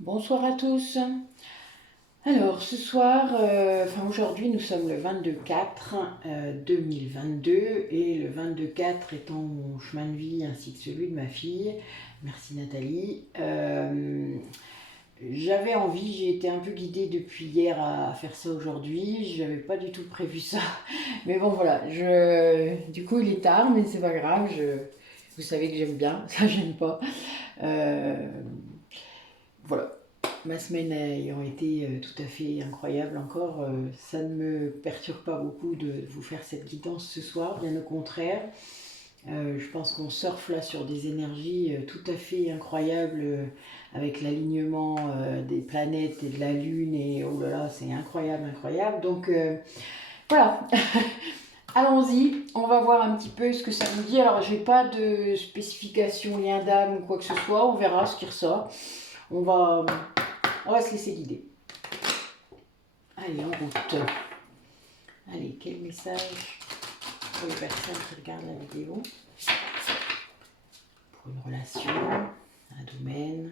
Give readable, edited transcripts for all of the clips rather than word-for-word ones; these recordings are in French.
Bonsoir à tous. Alors ce soir, aujourd'hui nous sommes le 22/4 2022 et le 22/4 étant mon chemin de vie ainsi que celui de ma fille. Merci Nathalie. J'avais envie, j'ai été un peu guidée depuis hier à faire ça aujourd'hui. Je n'avais pas du tout prévu ça. Mais bon voilà, du coup il est tard mais c'est pas grave. Vous savez que j'aime bien, ça j'aime pas. Euh, voilà. Ma semaine ayant été tout à fait incroyable encore, ça ne me perturbe pas beaucoup de vous faire cette guidance ce soir, bien au contraire. Je pense qu'on surfe là sur des énergies tout à fait incroyables avec l'alignement des planètes et de la Lune et oh là là, c'est incroyable, incroyable. Donc voilà, allons-y, on va voir un petit peu ce que ça nous dit. Alors j'ai pas de spécification lien d'âme ou quoi que ce soit, on verra ce qui ressort. On va, on va se laisser guider. Allez, en route. Allez, quel message pour les personnes qui regardent la vidéo? Pour une relation, un domaine.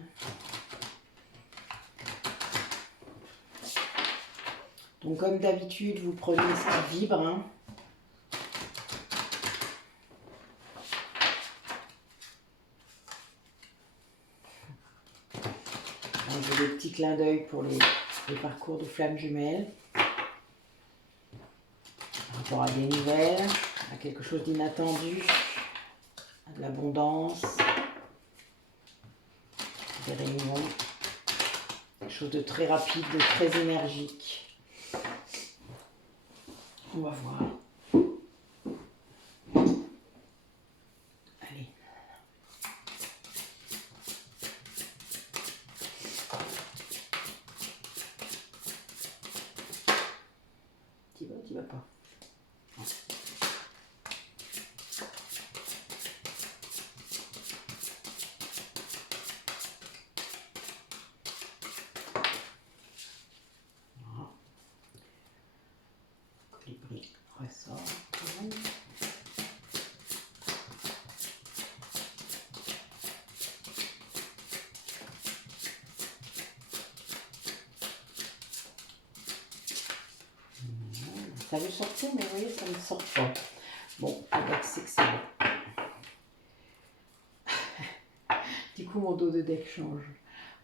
Donc comme d'habitude, vous prenez ce qui vibre. Hein. J'ai des petits clins d'œil pour les parcours de flammes jumelles. Par rapport à des nouvelles, à quelque chose d'inattendu, à de l'abondance, des réunions, quelque chose de très rapide, de très énergique. On va voir. Allez. T'y vas pas. Colibri ressort. Ça veut sortir, mais vous voyez, ça ne sort pas. Bon, c'est que c'est bon. Du coup, mon dos de deck change.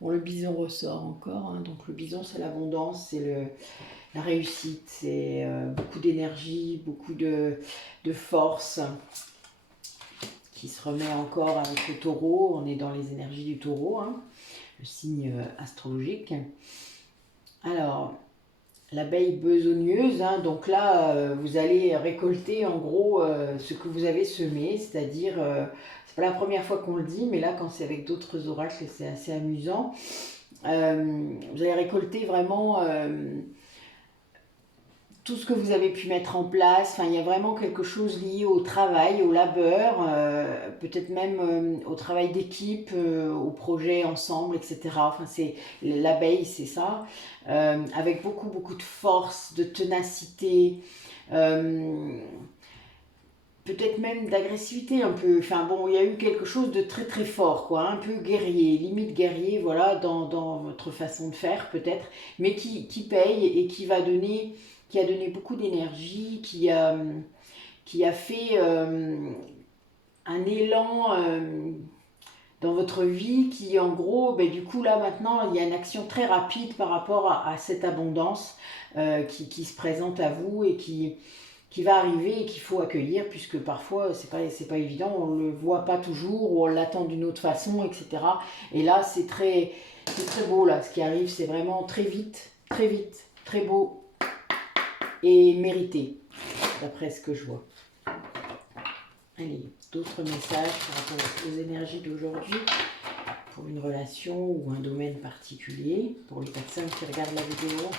Bon, le bison ressort encore. Hein. Donc, le bison, c'est l'abondance, c'est la réussite, c'est beaucoup d'énergie, beaucoup de force qui se remet encore avec le taureau. On est dans les énergies du taureau, hein, le signe astrologique. Alors, l'abeille besogneuse, hein, donc là, vous allez récolter en gros ce que vous avez semé, c'est-à-dire, c'est pas la première fois qu'on le dit, mais là, quand c'est avec d'autres oracles, c'est assez amusant. Vous allez récolter vraiment tout ce que vous avez pu mettre en place. Enfin, il y a vraiment quelque chose lié au travail, au labeur, peut-être même au travail d'équipe, au projet ensemble, etc. Enfin, c'est l'abeille, c'est ça, avec beaucoup beaucoup de force, de ténacité. Peut-être même d'agressivité un peu. Enfin bon, il y a eu quelque chose de très très fort, quoi, un peu guerrier, limite guerrier, voilà, dans votre façon de faire peut-être, mais qui paye et qui a donné beaucoup d'énergie, qui a fait un élan dans votre vie qui en gros, ben, du coup là maintenant, il y a une action très rapide par rapport à cette abondance qui se présente à vous et qui va arriver et qu'il faut accueillir, puisque parfois c'est pas évident, on le voit pas toujours ou on l'attend d'une autre façon, etc. Et là c'est très beau là, ce qui arrive, c'est vraiment très vite, très beau et mérité, d'après ce que je vois. Allez, d'autres messages par rapport aux énergies d'aujourd'hui pour une relation ou un domaine particulier, pour les personnes qui regardent la vidéo.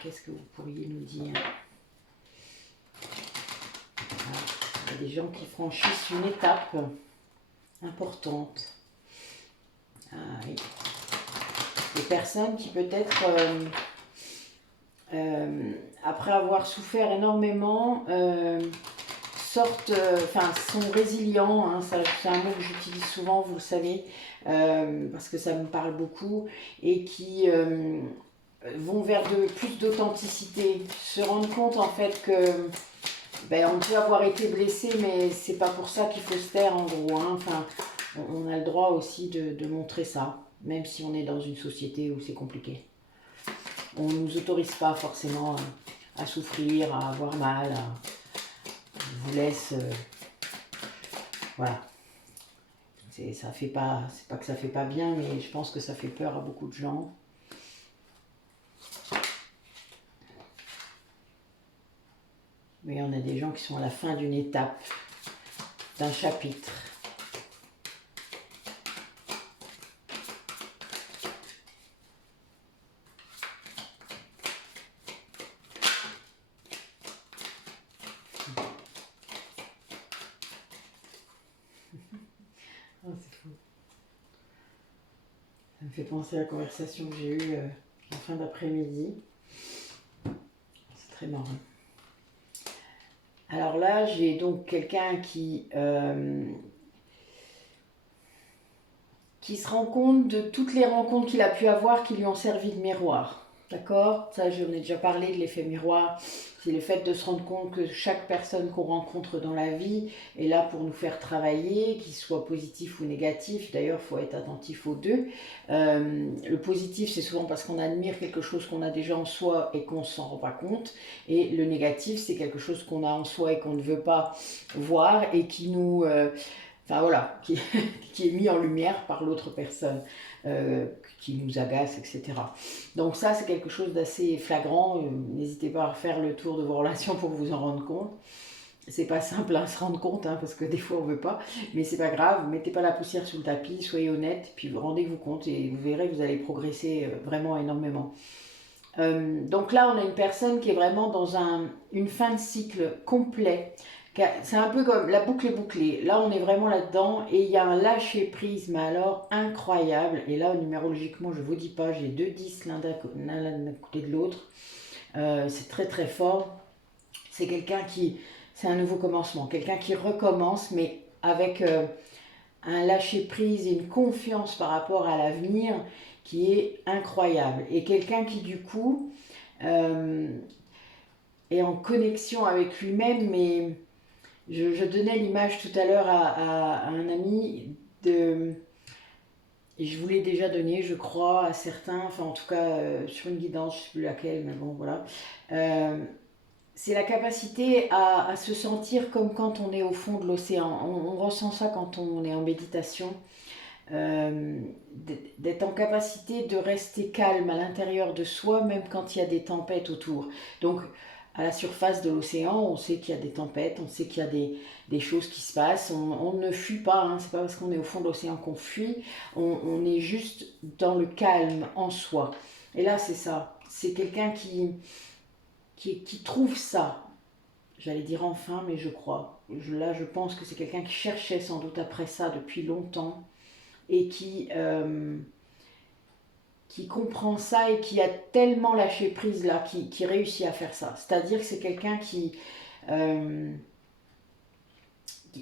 Qu'est-ce que vous pourriez nous dire? Il y a des gens qui franchissent une étape importante. Ah, oui. Des personnes qui peut-être, après avoir souffert énormément, sortent, enfin, sont résilients, hein, c'est un mot que j'utilise souvent, vous le savez, parce que ça me parle beaucoup, et qui vont vers plus d'authenticité, se rendre compte en fait que on peut avoir été blessé, mais c'est pas pour ça qu'il faut se taire en gros, hein. Enfin, on a le droit aussi de montrer ça, même si on est dans une société où c'est compliqué. On ne nous autorise pas forcément à souffrir, à avoir mal, on vous laisse, voilà. Ça fait pas, c'est pas que ça fait pas bien, mais je pense que ça fait peur à beaucoup de gens. Mais on a des gens qui sont à la fin d'une étape, d'un chapitre. Oh, c'est fou. Ça me fait penser à la conversation que j'ai eue en fin d'après-midi. C'est très marrant. Alors là, j'ai donc quelqu'un qui se rend compte de toutes les rencontres qu'il a pu avoir qui lui ont servi de miroir. D'accord? Ça, j'en ai déjà parlé de l'effet miroir. C'est le fait de se rendre compte que chaque personne qu'on rencontre dans la vie est là pour nous faire travailler, qu'il soit positif ou négatif. D'ailleurs, il faut être attentif aux deux. Le positif, c'est souvent parce qu'on admire quelque chose qu'on a déjà en soi et qu'on ne s'en rend pas compte. Et le négatif, c'est quelque chose qu'on a en soi et qu'on ne veut pas voir et qui nous... enfin voilà, qui est mis en lumière par l'autre personne, qui nous agace, etc. Donc ça, c'est quelque chose d'assez flagrant. N'hésitez pas à faire le tour de vos relations pour vous en rendre compte. C'est pas simple à se rendre compte, hein, parce que des fois on veut pas, mais c'est pas grave. Mettez pas la poussière sous le tapis, soyez honnête, puis rendez-vous compte et vous verrez que vous allez progresser vraiment énormément. Donc là, on a une personne qui est vraiment dans une fin de cycle complet. C'est un peu comme la boucle est bouclée. Là, on est vraiment là-dedans et il y a un lâcher-prise, mais alors incroyable. Et là, numérologiquement, je vous dis pas, j'ai 2 10 l'un d'un côté de l'autre. C'est très très fort. C'est quelqu'un c'est un nouveau commencement. Quelqu'un qui recommence, mais avec un lâcher-prise et une confiance par rapport à l'avenir qui est incroyable. Et quelqu'un qui, du coup, est en connexion avec lui-même, mais je donnais l'image tout à l'heure à un ami et je vous l'ai déjà donné, je crois, à certains, enfin en tout cas sur une guidance, je ne sais plus laquelle, mais bon voilà. C'est la capacité à se sentir comme quand on est au fond de l'océan. On ressent ça quand on est en méditation. D'être en capacité de rester calme à l'intérieur de soi, même quand il y a des tempêtes autour. Donc, à la surface de l'océan, on sait qu'il y a des tempêtes, on sait qu'il y a des choses qui se passent. On ne fuit pas, hein, c'est pas parce qu'on est au fond de l'océan qu'on fuit. On est juste dans le calme en soi. Et là, c'est ça. C'est quelqu'un qui trouve ça. J'allais dire enfin, mais je crois. Là, je pense que c'est quelqu'un qui cherchait sans doute après ça depuis longtemps et qui comprend ça et qui a tellement lâché prise là, qui réussit à faire ça. C'est-à-dire que c'est quelqu'un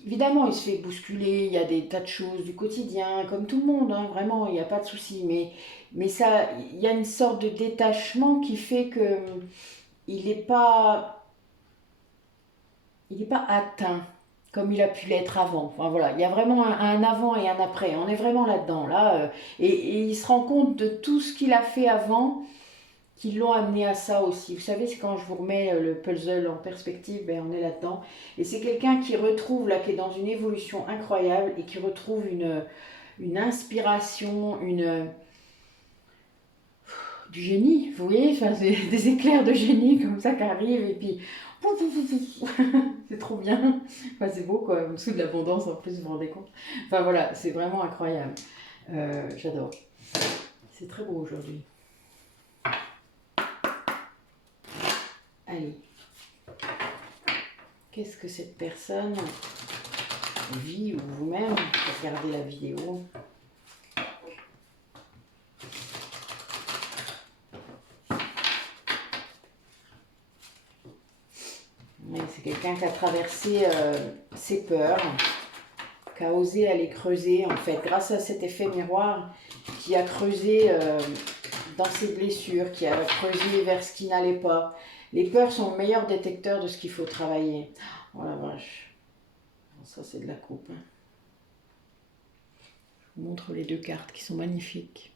évidemment, il se fait bousculer, il y a des tas de choses du quotidien, comme tout le monde, hein, vraiment, il n'y a pas de souci. Mais ça, il y a une sorte de détachement qui fait que il n'est pas atteint comme il a pu l'être avant. Enfin voilà, il y a vraiment un avant et un après. On est vraiment là-dedans, là. Et il se rend compte de tout ce qu'il a fait avant qui l'ont amené à ça aussi. Vous savez, c'est quand je vous remets le puzzle en perspective, on est là-dedans. Et c'est quelqu'un qui retrouve, là, qui est dans une évolution incroyable et qui retrouve une inspiration, du génie, vous voyez, enfin, des éclairs de génie comme ça qui arrivent et puis c'est trop bien, enfin, c'est beau quoi, sous de l'abondance en plus, vous vous rendez compte, enfin voilà, c'est vraiment incroyable, j'adore, c'est très beau aujourd'hui. Allez, qu'est-ce que cette personne vit ou vous-même, regardez la vidéo. Mais C'est quelqu'un qui a traversé ses peurs, qui a osé aller creuser, en fait, grâce à cet effet miroir, qui a creusé dans ses blessures, qui a creusé vers ce qui n'allait pas. Les peurs sont le meilleur détecteur de ce qu'il faut travailler. Oh la vache. Ça, c'est de la coupe. Je vous montre les deux cartes qui sont magnifiques.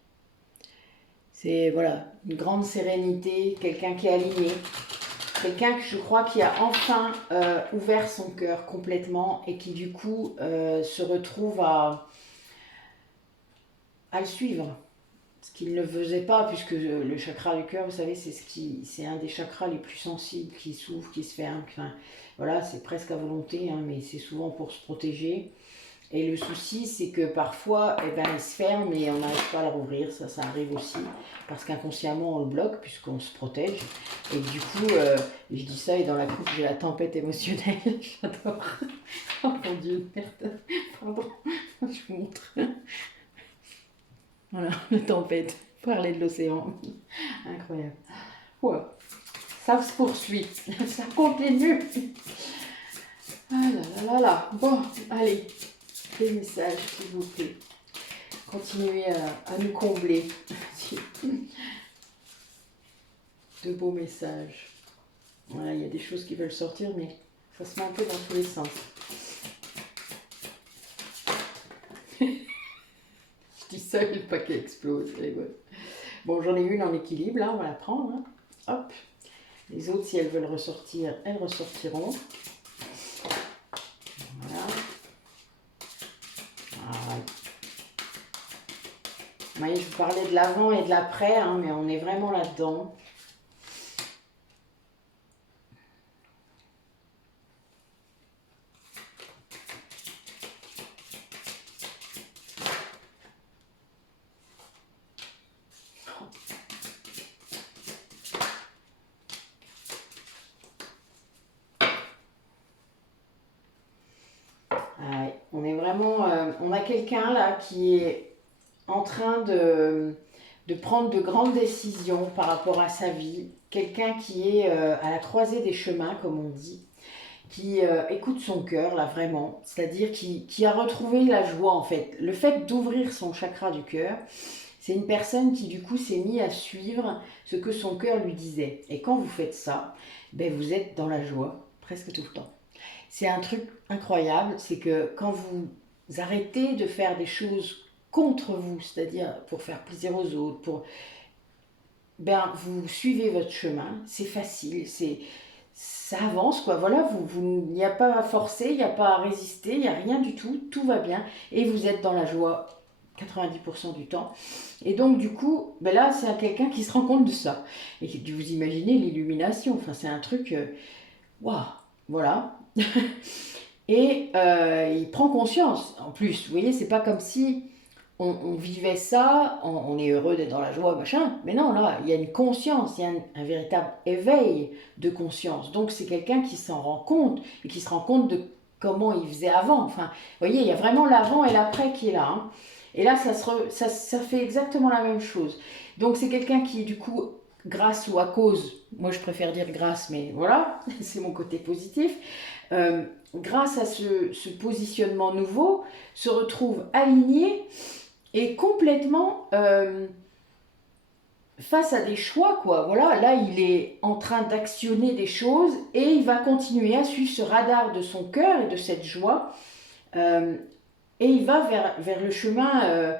C'est, voilà, une grande sérénité, quelqu'un qui est aligné. Quelqu'un que je crois qui a enfin ouvert son cœur complètement et qui, du coup, se retrouve à le suivre. Ce qu'il ne faisait pas, puisque le chakra du cœur, vous savez, c'est un des chakras les plus sensibles, qui s'ouvre, qui se ferme. Enfin, voilà, c'est presque à volonté, hein, mais c'est souvent pour se protéger. Et le souci, c'est que parfois, eh ben, il se ferme et on n'arrive pas à le rouvrir. Ça arrive aussi, parce qu'inconsciemment, on le bloque, puisqu'on se protège. Et du coup, je dis ça, et dans la coupe, j'ai la tempête émotionnelle. J'adore. Oh mon Dieu, merde. Pardon, je vous montre. Voilà, la tempête. Parler de l'océan. Incroyable. Ouais. Ça se poursuit. Ça continue. Ah là là là là. Bon, allez. Des messages, s'il vous plaît. Continuez à nous combler. De beaux messages. Voilà, il y a des choses qui veulent sortir, mais ça se met un peu dans tous les sens. Je dis ça, le paquet explose. Bon, j'en ai une en équilibre, là, on va la prendre. Hein. Hop. Les autres, si elles veulent ressortir, elles ressortiront. Voilà. Vous voyez, je vous parlais de l'avant et de l'après, hein, mais on est vraiment là-dedans. On est vraiment, on a quelqu'un là qui est en train de prendre de grandes décisions par rapport à sa vie. Quelqu'un qui est à la croisée des chemins, comme on dit, qui écoute son cœur là vraiment, c'est-à-dire qui a retrouvé la joie en fait. Le fait d'ouvrir son chakra du cœur, c'est une personne qui du coup s'est mise à suivre ce que son cœur lui disait. Et quand vous faites ça, ben, vous êtes dans la joie presque tout le temps. C'est un truc incroyable, c'est que quand vous arrêtez de faire des choses contre vous, c'est-à-dire pour faire plaisir aux autres, ben, vous suivez votre chemin, c'est facile, ça avance quoi, voilà, il n'y a pas à forcer, il n'y a pas à résister, il n'y a rien du tout va bien et vous êtes dans la joie 90% du temps. Et donc du coup, ben là c'est quelqu'un qui se rend compte de ça. Et vous imaginez l'illumination, enfin c'est un truc, waouh, voilà. Et il prend conscience en plus, vous voyez, c'est pas comme si on vivait ça, on est heureux d'être dans la joie, machin, mais non, là, il y a une conscience, il y a un véritable éveil de conscience. Donc c'est quelqu'un qui s'en rend compte, et qui se rend compte de comment il faisait avant. Enfin, vous voyez, il y a vraiment l'avant et l'après qui est là. Hein. Et là, ça fait exactement la même chose. Donc c'est quelqu'un qui, du coup, grâce ou à cause, moi je préfère dire grâce, mais voilà, c'est mon côté positif, grâce à ce positionnement nouveau, se retrouve aligné et complètement face à des choix, quoi. Voilà, là, il est en train d'actionner des choses et il va continuer à suivre ce radar de son cœur et de cette joie. Et il va vers le chemin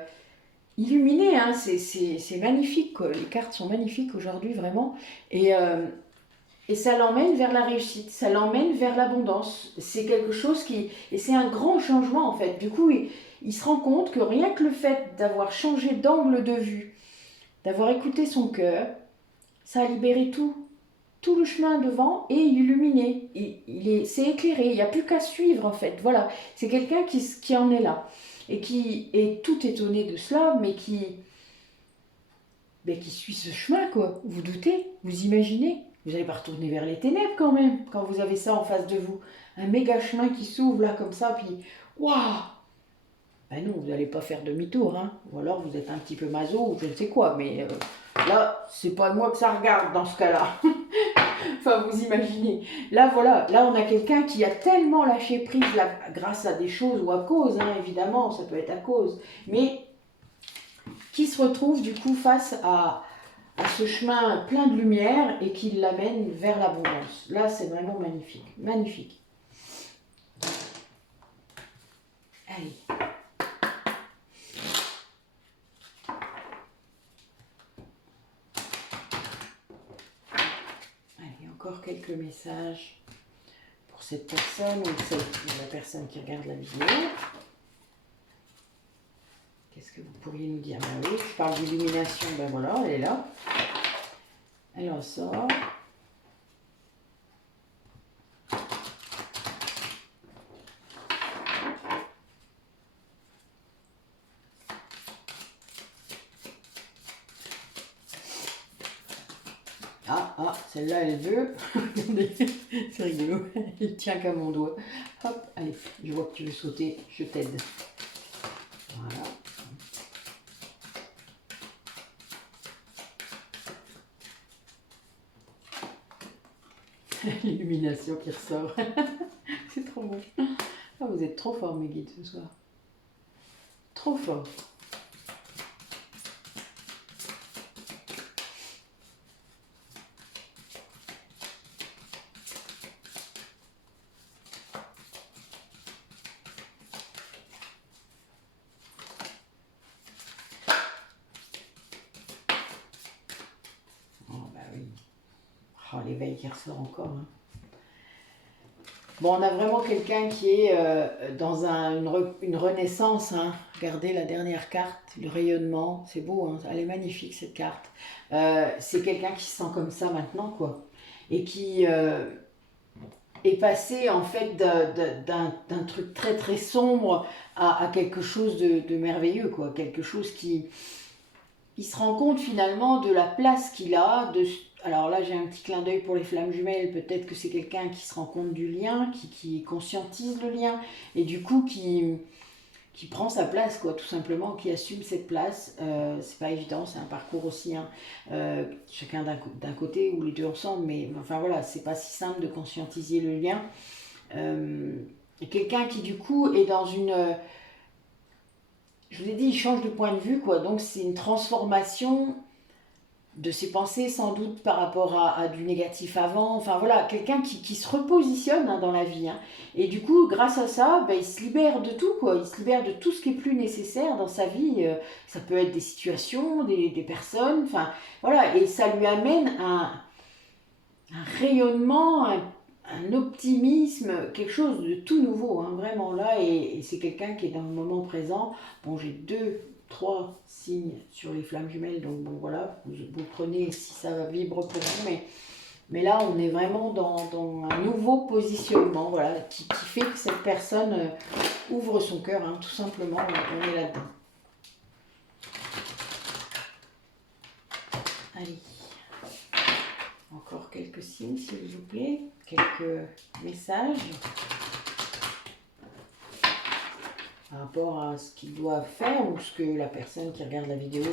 illuminé, hein. C'est magnifique, quoi. Les cartes sont magnifiques aujourd'hui, vraiment. Et ça l'emmène vers la réussite, ça l'emmène vers l'abondance. C'est quelque chose qui... Et c'est un grand changement, en fait. Du coup, il se rend compte que rien que le fait d'avoir changé d'angle de vue, d'avoir écouté son cœur, ça a libéré tout le chemin devant et illuminé. C'est éclairé, il n'y a plus qu'à suivre, en fait. Voilà, c'est quelqu'un qui en est là. Et qui est tout étonné de cela, mais qui suit ce chemin, quoi. Vous doutez, vous imaginez. Vous n'allez pas retourner vers les ténèbres quand même, quand vous avez ça en face de vous. Un méga chemin qui s'ouvre là comme ça, puis waouh! Ben non, vous n'allez pas faire demi-tour, hein. Ou alors vous êtes un petit peu maso ou je ne sais quoi, mais là, c'est pas moi que ça regarde dans ce cas-là. Enfin, vous imaginez. Là, voilà, là, on a quelqu'un qui a tellement lâché prise là, grâce à des choses ou à cause, hein, évidemment, ça peut être à cause, mais qui se retrouve du coup face à ce chemin plein de lumière et qui l'amène vers l'abondance. Là, c'est vraiment magnifique. Magnifique. Allez. Allez, encore quelques messages pour cette personne ou la personne qui regarde la vidéo. Qu'est-ce que vous pourriez nous dire? Ben oui, je parle d'illumination, ben voilà, elle est là. Elle en sort. Celle-là, elle veut. Attendez, c'est rigolo. Elle tient qu'à mon doigt. Hop, allez, je vois que tu veux sauter, je t'aide. Voilà. L'illumination qui ressort. C'est trop bon. Ah, vous êtes trop fort, mes guides, ce soir. Trop fort. Oh, l'éveil qui ressort encore. Hein. Bon, on a vraiment quelqu'un qui est dans une renaissance. Hein. Regardez la dernière carte, le rayonnement. C'est beau, hein. Elle est magnifique cette carte. C'est quelqu'un qui se sent comme ça maintenant, quoi. Et qui est passé en fait d'un truc très très sombre à quelque chose de merveilleux, quoi. Quelque chose qui... Il se rend compte finalement de la place qu'il a, alors là j'ai un petit clin d'œil pour les flammes jumelles, peut-être que c'est quelqu'un qui se rend compte du lien, qui conscientise le lien, et du coup qui prend sa place, quoi, tout simplement, qui assume cette place. C'est pas évident, c'est un parcours aussi, hein, chacun d'un côté ou les deux ensemble, mais enfin voilà, c'est pas si simple de conscientiser le lien. Quelqu'un qui du coup est dans une... je vous ai dit, il change de point de vue, quoi. Donc c'est une transformation de ses pensées, sans doute, par rapport à du négatif avant. Enfin voilà, quelqu'un qui se repositionne, hein, dans la vie. Hein. Et du coup, grâce à ça, ben, il se libère de tout, quoi. Il se libère de tout ce qui est plus nécessaire dans sa vie. Ça peut être des situations, des personnes, enfin voilà. Et ça lui amène un rayonnement, un optimisme, quelque chose de tout nouveau, hein, vraiment là, et c'est quelqu'un qui est dans le moment présent. Bon, j'ai 2, 3 signes sur les flammes jumelles, donc bon voilà, vous prenez si ça vibre pour vous, mais là on est vraiment dans un nouveau positionnement, voilà, qui fait que cette personne ouvre son cœur, hein, tout simplement, on est là-dedans. Allez. Encore quelques signes, s'il vous plaît, quelques messages par rapport à ce qu'ils doivent faire ou ce que la personne qui regarde la vidéo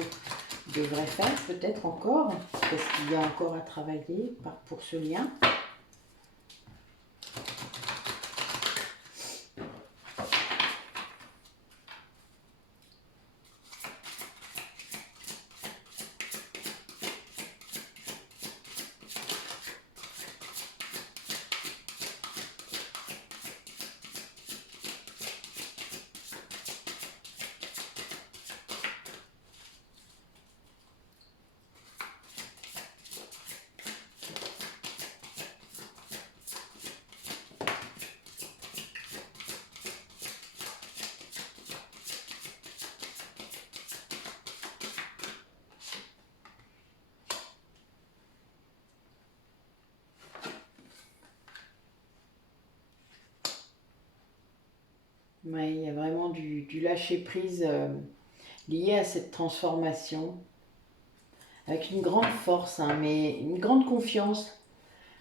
devrait faire, peut-être encore. Qu'est-ce qu'il y a encore à travailler pour ce lien? Ouais, il y a vraiment du lâcher-prise lié à cette transformation, avec une grande force, hein, mais une grande confiance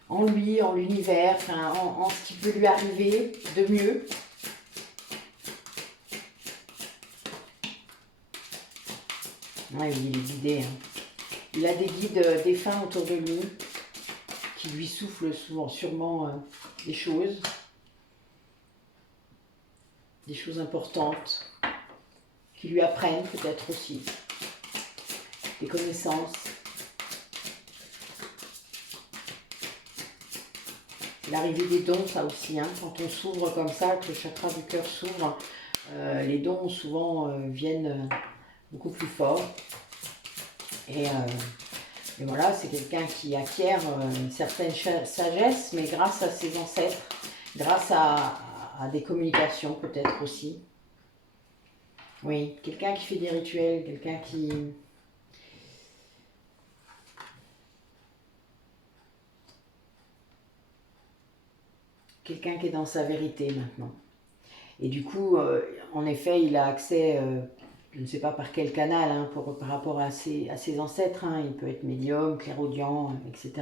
en lui, en l'univers, enfin, en ce qui peut lui arriver de mieux. Ouais, il est guidé. Hein. Il a des guides défunts autour de lui qui lui souffle sûrement des choses importantes, qui lui apprennent peut-être aussi, des connaissances. L'arrivée des dons, ça aussi, hein, quand on s'ouvre comme ça, que le chakra du cœur s'ouvre, les dons souvent viennent beaucoup plus fort. Et voilà, c'est quelqu'un qui acquiert une certaine sagesse, mais grâce à ses ancêtres, grâce à des communications peut-être aussi. Oui, quelqu'un qui fait des rituels, quelqu'un qui est dans sa vérité maintenant. Et du coup, en effet, il a accès, je ne sais pas par quel canal, hein, par rapport à ses ancêtres, hein, il peut être médium, clairaudient, etc.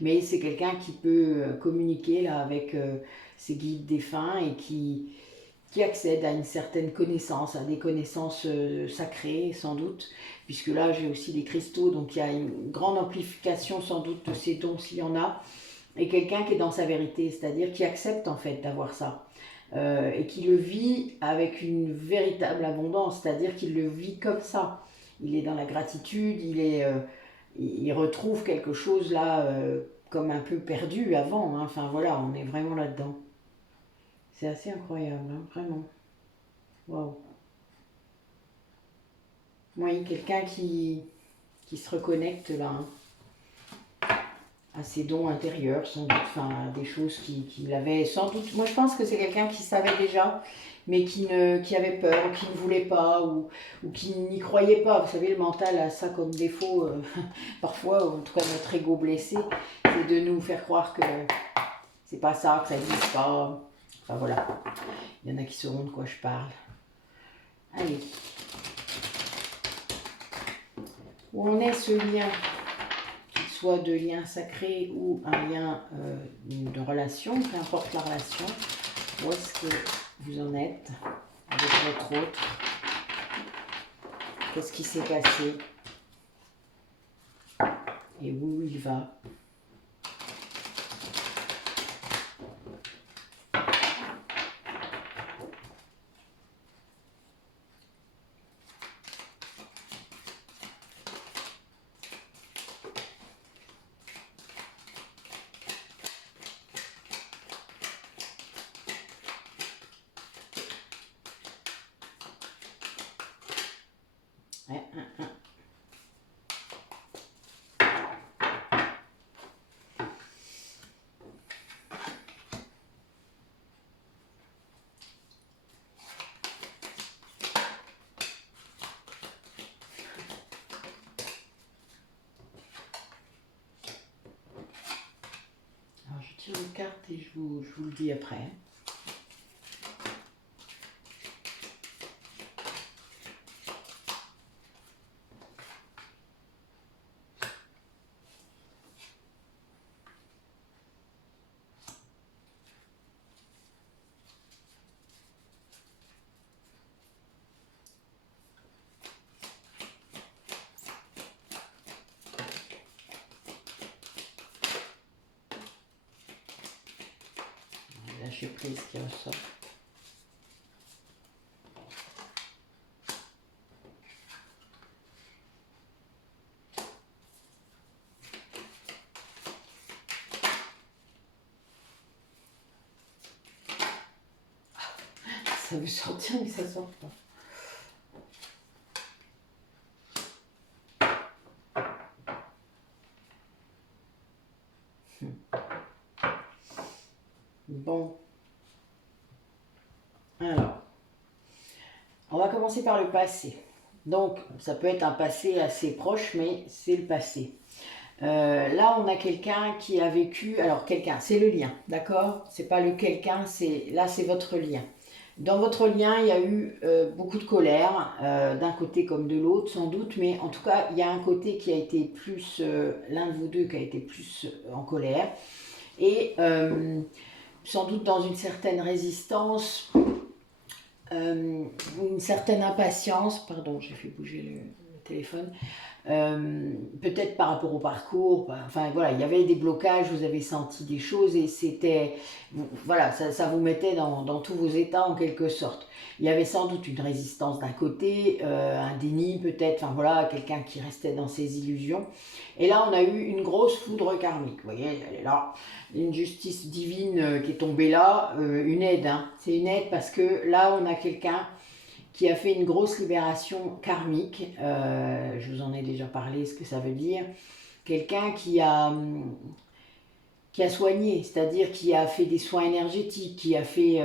Mais c'est quelqu'un qui peut communiquer là, avec ses guides défunts et qui accède à une certaine connaissance, à des connaissances sacrées sans doute, puisque là j'ai aussi des cristaux, donc il y a une grande amplification sans doute de ces dons s'il y en a, et quelqu'un qui est dans sa vérité, c'est-à-dire qui accepte en fait d'avoir ça. Et qui le vit avec une véritable abondance, c'est-à-dire qu'il le vit comme ça. Il est dans la gratitude, il retrouve quelque chose là comme un peu perdu avant. Hein. Enfin voilà, on est vraiment là-dedans. C'est assez incroyable, hein, vraiment. Waouh. Oui, quelqu'un qui se reconnecte là, hein, à ses dons intérieurs, sans doute, enfin, des choses qu'il avait sans doute. Moi, je pense que c'est quelqu'un qui savait déjà, mais qui avait peur, qui ne voulait pas, ou qui n'y croyait pas. Vous savez, le mental a ça comme défaut, parfois, en tout cas notre ego blessé, c'est de nous faire croire que c'est pas ça, que ça n'existe pas. Enfin voilà, il y en a qui sauront de quoi je parle. Allez. Où en est ce lien, qu'il soit de lien sacré ou un lien de relation, peu importe la relation, où est-ce que vous en êtes avec votre autre? Qu'est-ce qui s'est passé? Et où il va? Alors je tire une carte et je vous le dis après. Lâcher prise qui ressort. Ça veut sortir mais ça sort pas. Bon. Alors, on va commencer par le passé. Donc, ça peut être un passé assez proche, mais c'est le passé. Là, on a quelqu'un qui a vécu... Alors, quelqu'un, c'est le lien, d'accord? C'est pas le quelqu'un, là, c'est votre lien. Dans votre lien, il y a eu beaucoup de colère, d'un côté comme de l'autre, sans doute, mais en tout cas, il y a un côté qui a été plus... l'un de vous deux qui a été plus en colère. Et sans doute dans une certaine résistance, une certaine impatience. Pardon, j'ai fait bouger le téléphone. Peut-être par rapport au parcours, enfin voilà, il y avait des blocages, vous avez senti des choses et c'était, voilà, ça vous mettait dans tous vos états en quelque sorte. Il y avait sans doute une résistance d'un côté, un déni peut-être, enfin voilà, quelqu'un qui restait dans ses illusions. Et là, on a eu une grosse foudre karmique, vous voyez, elle est là, une justice divine qui est tombée là, une aide, hein. C'est une aide parce que là, on a quelqu'un qui a fait une grosse libération karmique. Je vous en ai déjà parlé, ce que ça veut dire. Quelqu'un qui a soigné, c'est-à-dire qui a fait des soins énergétiques, qui a fait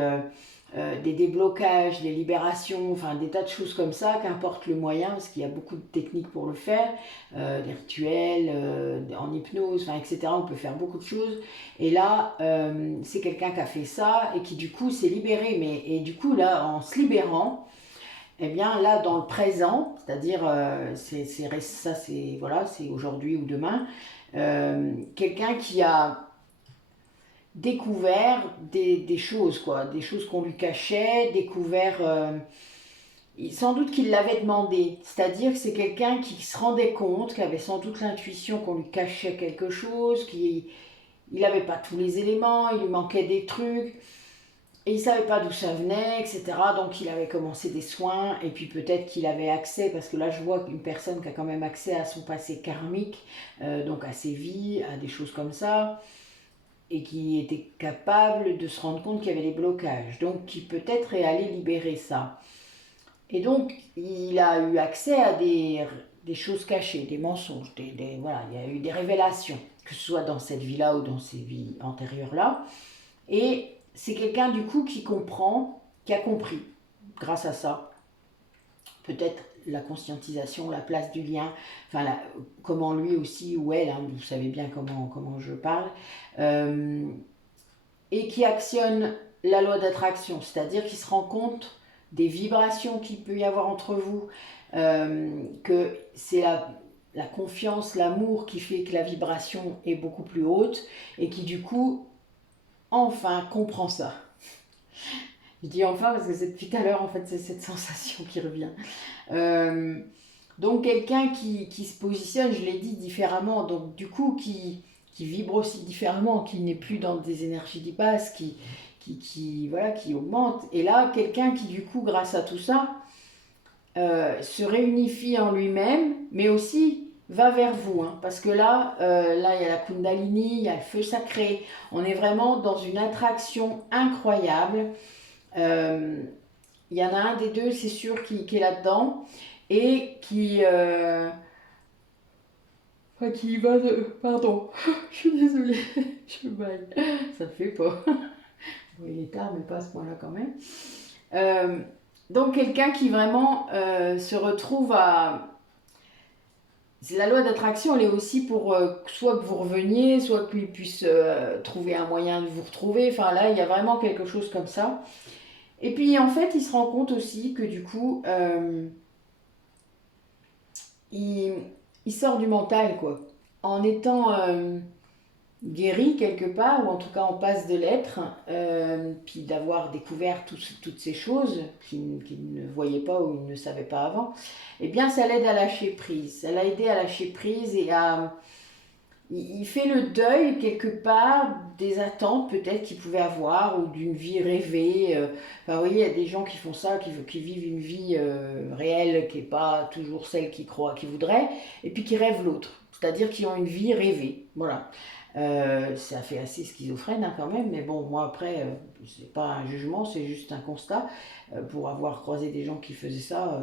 des déblocages, des libérations, enfin des tas de choses comme ça, qu'importe le moyen, parce qu'il y a beaucoup de techniques pour le faire, des rituels, en hypnose, enfin, etc. On peut faire beaucoup de choses. Et là, c'est quelqu'un qui a fait ça et qui du coup s'est libéré. Et du coup, là, en se libérant, eh bien là, dans le présent, c'est-à-dire, ça c'est voilà, c'est aujourd'hui ou demain, quelqu'un qui a découvert des choses, quoi, des choses qu'on lui cachait, découvert, sans doute qu'il l'avait demandé, c'est-à-dire que c'est quelqu'un qui se rendait compte, qui avait sans doute l'intuition qu'on lui cachait quelque chose, qu'il n'avait pas tous les éléments, il lui manquait des trucs. Et il ne savait pas d'où ça venait, etc. Donc il avait commencé des soins, et puis peut-être qu'il avait accès, parce que là je vois une personne qui a quand même accès à son passé karmique, donc à ses vies, à des choses comme ça, et qui était capable de se rendre compte qu'il y avait des blocages. Donc qui peut-être est allé libérer ça. Et donc il a eu accès à des choses cachées, des mensonges, voilà, il y a eu des révélations, que ce soit dans cette vie-là ou dans ces vies antérieures-là. Et c'est quelqu'un du coup qui comprend, qui a compris, grâce à ça, peut-être la conscientisation, la place du lien, enfin comment lui aussi ou elle, hein, vous savez bien comment je parle, et qui actionne la loi d'attraction, c'est-à-dire qui se rend compte des vibrations qu'il peut y avoir entre vous, que c'est la confiance, l'amour qui fait que la vibration est beaucoup plus haute et qui du coup enfin comprend ça. Je dis enfin parce que c'est depuis tout à l'heure en fait, c'est cette sensation qui revient. Donc quelqu'un qui se positionne, je l'ai dit, différemment, donc du coup qui vibre aussi différemment, qui n'est plus dans des énergies basses, voilà, qui augmente. Et là, quelqu'un qui du coup, grâce à tout ça, se réunifie en lui-même, mais aussi va vers vous, hein, parce que là il y a la Kundalini, il y a le feu sacré, on est vraiment dans une attraction incroyable. Il y en a un des deux, c'est sûr, qui est là-dedans et qui va de... Pardon, je suis désolée, je baille, ça ne fait pas. Oui, il est tard, mais pas à ce point-là quand même. Donc quelqu'un qui vraiment se retrouve à... La loi d'attraction, elle est aussi pour soit que vous reveniez, soit qu'il puisse trouver un moyen de vous retrouver. Enfin là, il y a vraiment quelque chose comme ça. Et puis en fait, il se rend compte aussi que du coup, il sort du mental, quoi. En étant guéri quelque part, ou en tout cas en passe de l'être, puis d'avoir découvert toutes ces choses qu'il ne voyait pas ou il ne savait pas avant, eh bien ça l'aide à lâcher prise. Ça l'a aidé à lâcher prise et à... Il fait le deuil quelque part des attentes peut-être qu'il pouvait avoir ou d'une vie rêvée. Enfin, vous voyez, il y a des gens qui font ça, qui vivent une vie réelle qui n'est pas toujours celle qu'ils croient, qu'ils voudraient, et puis qui rêvent l'autre. C'est-à-dire qu'ils ont une vie rêvée. Voilà. Ça fait assez schizophrène hein, quand même, mais bon, moi après, c'est pas un jugement, c'est juste un constat. Pour avoir croisé des gens qui faisaient ça,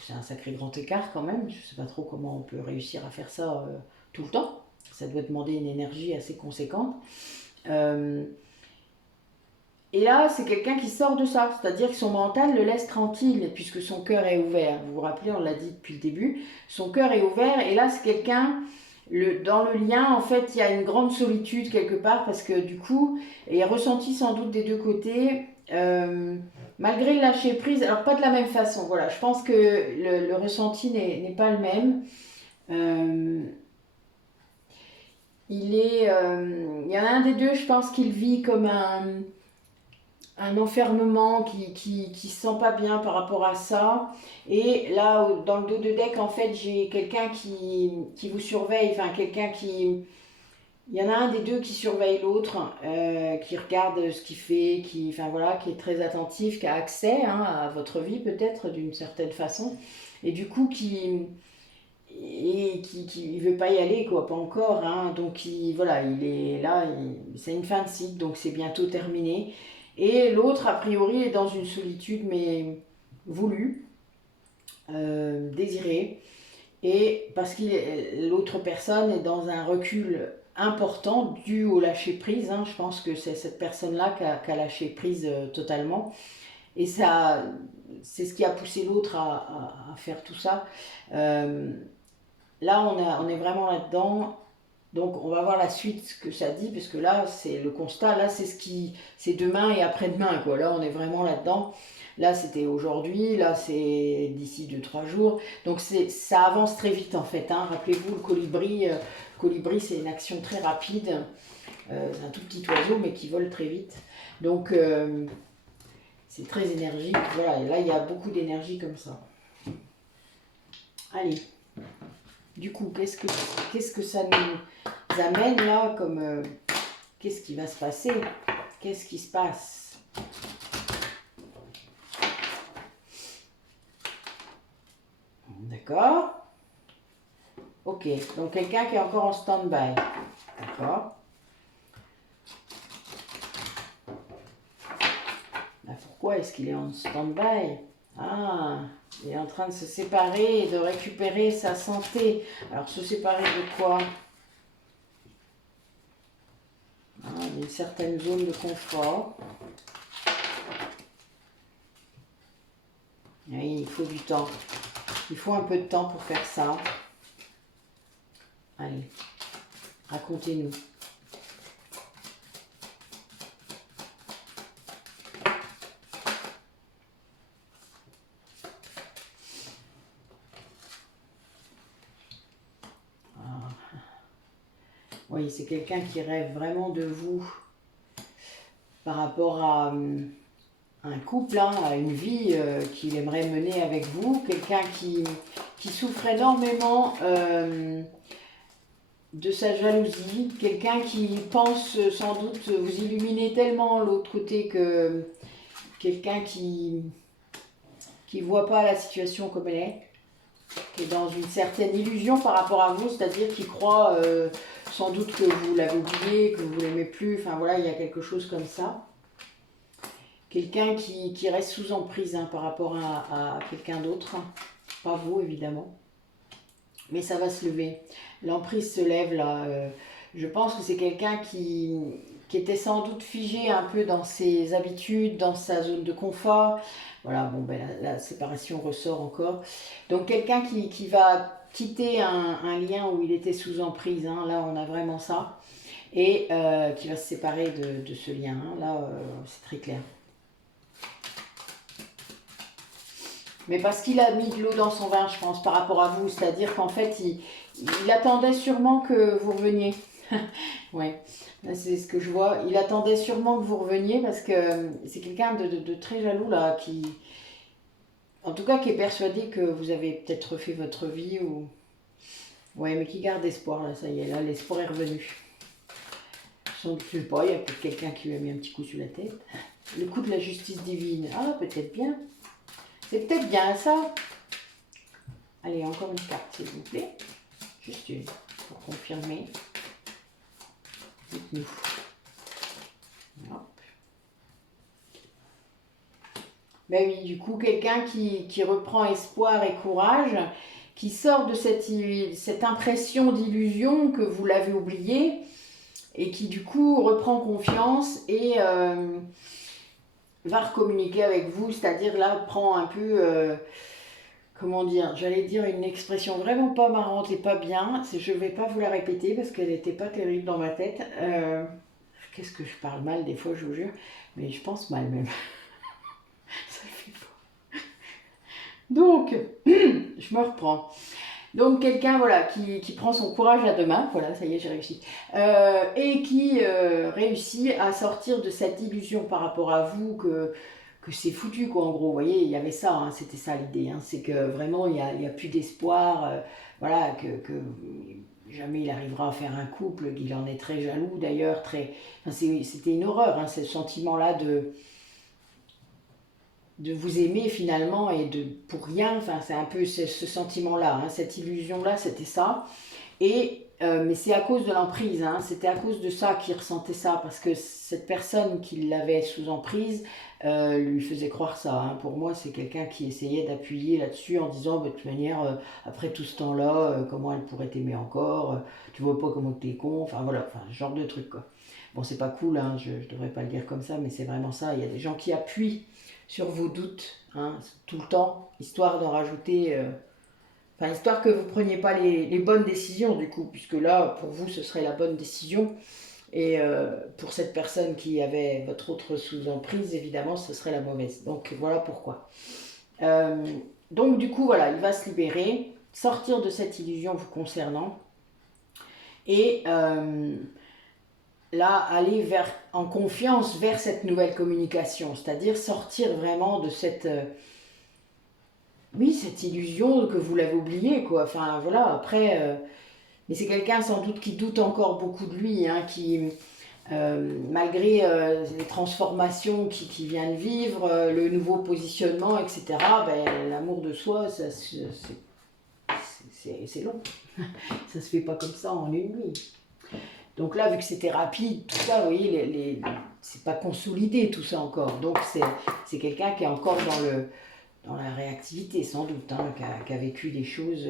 c'est un sacré grand écart quand même. Je sais pas trop comment on peut réussir à faire ça tout le temps. Ça doit demander une énergie assez conséquente. Et là, c'est quelqu'un qui sort de ça, c'est-à-dire que son mental le laisse tranquille, puisque son cœur est ouvert. Vous vous rappelez, on l'a dit depuis le début, son cœur est ouvert, et là, c'est quelqu'un, dans le lien, en fait, il y a une grande solitude quelque part, parce que du coup, il est ressenti sans doute des deux côtés, malgré le lâcher prise, alors pas de la même façon, voilà, je pense que le ressenti n'est pas le même. Il y en a un des deux, je pense qu'il vit comme un enfermement, qui se sent pas bien par rapport à ça. Et là, dans le dos de deck, en fait, j'ai quelqu'un qui vous surveille, enfin quelqu'un qui... Il y en a un des deux qui surveille l'autre, qui regarde ce qu'il fait, enfin voilà, qui est très attentif, qui a accès hein, à votre vie peut-être d'une certaine façon, et du coup qui veut pas y aller quoi, pas encore, hein, donc voilà, il est là, c'est une fin de cycle, donc c'est bientôt terminé. Et l'autre a priori est dans une solitude mais voulue, désirée. Et parce que l'autre personne est dans un recul important dû au lâcher prise, hein, je pense que c'est cette personne-là qui a lâché prise totalement. Et ça, c'est ce qui a poussé l'autre à faire tout ça. Euh, Là, on est vraiment là-dedans. Donc, on va voir la suite, ce que ça dit, parce que là, c'est le constat. Là, c'est demain et après-demain, quoi. Là, on est vraiment là-dedans. Là, c'était aujourd'hui. Là, c'est d'ici 2 3 jours. Donc, ça avance très vite, en fait, hein. Rappelez-vous, le colibri. Colibri, c'est une action très rapide. C'est un tout petit oiseau, mais qui vole très vite. Donc, c'est très énergique. Voilà, et là, il y a beaucoup d'énergie comme ça. Allez. Du coup, qu'est-ce que ça nous amène là comme qu'est-ce qui va se passer? Qu'est-ce qui se passe? D'accord. Ok, donc quelqu'un qui est encore en stand-by. D'accord. Là, pourquoi est-ce qu'il est en stand-by? Ah, il est en train de se séparer et de récupérer sa santé. Alors, se séparer de quoi? D'une certaine zone de confort. Oui, il faut du temps. Il faut un peu de temps pour faire ça. Allez, racontez-nous. Oui, c'est quelqu'un qui rêve vraiment de vous par rapport à un couple, hein, à une vie qu'il aimerait mener avec vous. Quelqu'un qui souffre énormément de sa jalousie. Quelqu'un qui pense sans doute vous illuminer tellement l'autre côté que quelqu'un qui voit pas la situation comme elle est, qui est dans une certaine illusion par rapport à vous, c'est-à-dire qui croit sans doute que vous l'avez oublié, que vous ne l'aimez plus, enfin voilà, il y a quelque chose comme ça. Quelqu'un qui reste sous emprise hein, par rapport à quelqu'un d'autre, pas vous évidemment, mais ça va se lever. L'emprise se lève là, je pense que c'est quelqu'un qui était sans doute figé un peu dans ses habitudes, dans sa zone de confort. Voilà, bon, ben, la séparation ressort encore. Donc quelqu'un qui va quitter un lien où il était sous emprise, hein, là on a vraiment ça, et qui va se séparer de ce lien, hein, là c'est très clair. Mais parce qu'il a mis de l'eau dans son vin, je pense, par rapport à vous, c'est-à-dire qu'en fait, il attendait sûrement que vous reveniez. Ouais, c'est ce que je vois. Il attendait sûrement que vous reveniez parce que c'est quelqu'un de très jaloux là, en tout cas, qui est persuadé que vous avez peut-être refait votre vie ou ouais, mais qui garde espoir là. Ça y est, là, l'espoir est revenu. Je sais pas, il y a peut-être quelqu'un qui lui a mis un petit coup sur la tête. Le coup de la justice divine. Ah, peut-être bien. C'est peut-être bien ça. Allez, encore une carte, s'il vous plaît. Juste une, pour confirmer. Dites-nous. Ben oui, du coup, quelqu'un qui reprend espoir et courage, qui sort de cette impression d'illusion que vous l'avez oublié, et qui du coup reprend confiance et va recommuniquer avec vous, c'est-à-dire là, prend un peu... comment dire, j'allais dire une expression vraiment pas marrante et pas bien, je ne vais pas vous la répéter parce qu'elle n'était pas terrible dans ma tête. Qu'est-ce que je parle mal des fois, je vous jure, mais je pense mal même. Ça fait pas. Donc, je me reprends. Donc quelqu'un voilà, qui prend son courage à deux mains, voilà, ça y est, j'ai réussi, et qui réussit à sortir de cette illusion par rapport à vous que c'est foutu, quoi, en gros. Vous voyez, il y avait ça, hein, c'était ça l'idée, hein, c'est que vraiment, il y a plus d'espoir, voilà, que jamais il arrivera à faire un couple, qu'il en est très jaloux d'ailleurs, très... Enfin, c'était une horreur, hein, ce sentiment-là de vous aimer finalement et de pour rien, enfin c'est un peu ce sentiment-là, hein, cette illusion-là, c'était ça. Et mais c'est à cause de l'emprise, hein, c'était à cause de ça qu'il ressentait ça, parce que cette personne qui l'avait sous emprise lui faisait croire ça, hein. Pour moi, c'est quelqu'un qui essayait d'appuyer là-dessus en disant, bah, de toute manière, après tout ce temps-là, comment elle pourrait t'aimer encore, tu vois pas comment t'es con, enfin voilà, enfin, ce genre de truc, quoi. Bon, c'est pas cool, hein, je devrais pas le dire comme ça, mais c'est vraiment ça. Il y a des gens qui appuient sur vos doutes, hein, tout le temps, histoire d'en rajouter, enfin, histoire que vous ne preniez pas les bonnes décisions, du coup, puisque là, pour vous, ce serait la bonne décision. Et pour cette personne qui avait votre autre sous emprise, évidemment, ce serait la mauvaise. Donc voilà pourquoi. Euh, donc du coup, voilà, il va se libérer, sortir de cette illusion vous concernant, et là, aller en confiance vers cette nouvelle communication, c'est-à-dire sortir vraiment de cette... oui, cette illusion que vous l'avez oubliée, quoi. Enfin, voilà, après... mais c'est quelqu'un sans doute qui doute encore beaucoup de lui, hein, qui, malgré les transformations qu'il vient de vivre, le nouveau positionnement, etc., ben, l'amour de soi, c'est long. Ça se fait pas comme ça en une nuit. Donc là, vu que c'était rapide, tout ça, vous voyez, c'est pas consolidé tout ça encore. Donc c'est quelqu'un qui est encore dans la réactivité, sans doute, hein, qui a vécu des choses,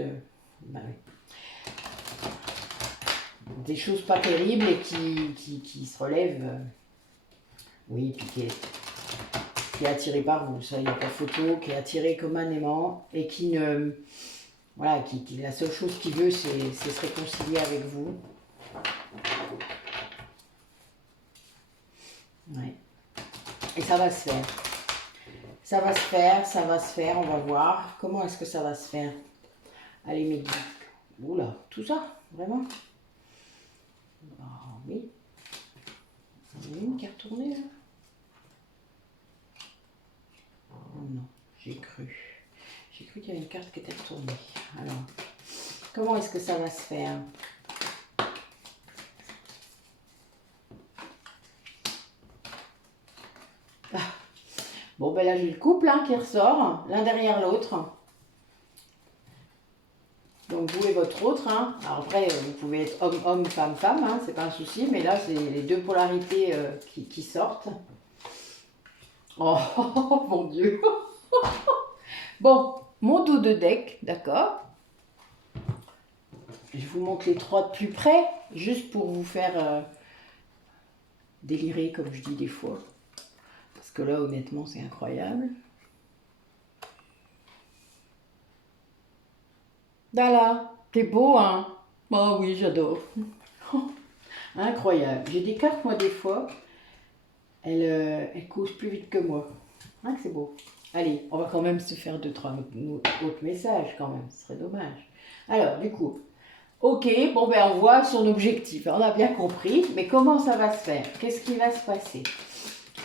bah oui, des choses pas terribles et qui se relève, oui, puis qui est attiré par vous, ça, il n'y a pas photo, qui est attiré comme un aimant et qui ne. Voilà, la seule chose qu'il veut, c'est se réconcilier avec vous. Ouais. Et ça va se faire. Ça va se faire, ça va se faire, on va voir. Comment est-ce que ça va se faire? Allez, mes guides. Oula, tout ça, vraiment? Ah oui. Il y en a une qui est retournée là? Oh non, j'ai cru. J'ai cru qu'il y avait une carte qui était retournée. Alors, comment est-ce que ça va se faire? Ah. Bon, ben là, j'ai le couple, hein, qui ressort, l'un derrière l'autre. Donc, vous et votre autre, hein. Alors après, vous pouvez être homme-homme, femme-femme, hein, c'est pas un souci, mais là, c'est les deux polarités qui sortent. Oh, mon Dieu. Bon, mon dos de deck, d'accord. Je vous montre les trois de plus près, juste pour vous faire délirer, comme je dis des fois. Parce que là, honnêtement, c'est incroyable. Voilà, t'es beau, hein? Oh oui, j'adore. Incroyable. J'ai des cartes, moi, des fois. Elles causent plus vite que moi. Hein, que c'est beau. Allez, on va quand même se faire deux, trois autres messages, quand même. Ce serait dommage. Alors, du coup, ok, bon, ben, on voit son objectif. On a bien compris. Mais comment ça va se faire? Qu'est-ce qui va se passer?